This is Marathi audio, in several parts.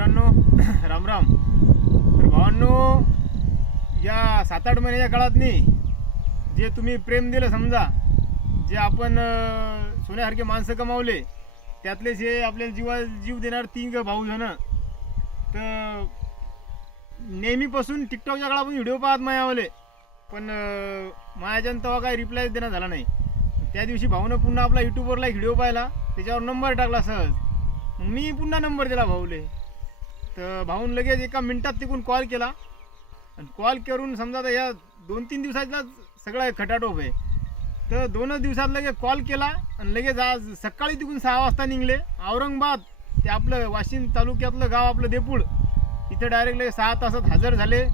मित्रांनो राम राम. तर भावांनो या सात आठ महिन्याच्या काळात जे तुम्ही प्रेम दिलं समजा जे आपण सोन्यासारखे माणसं कमावले त्यातले जे आपल्याला जीवा जीव देणार तीन ग भाऊ जण तर नेहमीपासून टिकटॉकच्या काळापासून व्हिडिओ पाहत मायावले पण अं, तेव्हा काही रिप्लाय देणं झाला नाही. त्या दिवशी भाऊनं पुन्हा आपला यूट्यूबवरला एक व्हिडिओ पाहिला त्याच्यावर नंबर टाकला सहज. मग मी पुन्हा नंबर दिला भाऊले. तर भाऊन लगेच एका मिनिटात तिकून कॉल केला. आणि कॉल करून समजा आता या दोन तीन दिवसाचा सगळा खटाटोप आहे. तर दोनच दिवसात लगेच कॉल केला आणि लगेच आज सकाळी तिकून सहा वाजता निघले. औरंगाबाद ते आपलं वाशिम तालुक्यातलं गाव आपलं देपूळ. इथं डायरेक्ट लगेच सहा तासात हजर झाले.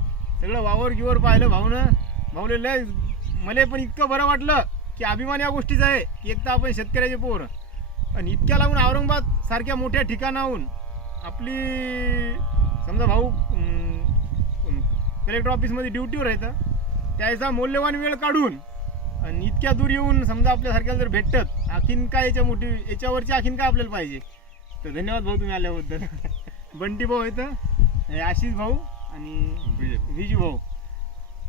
सगळं वावर गिवर पाहिलं भाऊनं. भाऊले लय मला पण इतकं बरं वाटलं की अभिमान या गोष्टीचा आहे. एक तर आपण शेतकऱ्याचे पोर. आणि इतक्या लागून औरंगाबाद सारख्या मोठ्या ठिकाणाहून आपली समजा भाऊ कलेक्टर ऑफिसमध्ये ड्युटीवर येतं त्याचा मौल्यवान वेळ काढून आणि इतक्या दूर येऊन समजा आपल्यासारख्याला जर भेटत आणखीन काय याच्या मोठी याच्यावरची आणखीन काय आपल्याला पाहिजे? तर धन्यवाद भाऊ तुम्ही आल्याबद्दल. बंटी भाऊ येतं हे. आशिष भाऊ आणि विजू भाऊ.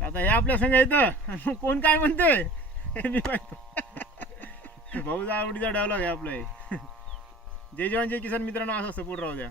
आता हे आपल्या संघ येतं कोण काय म्हणते हे मी पाहतो. भाऊचा आवडीचा डायलॉग आहे आपला हे. जय जवान जय किसान. मित्रांनो असा सपोर्ट राहू द्या.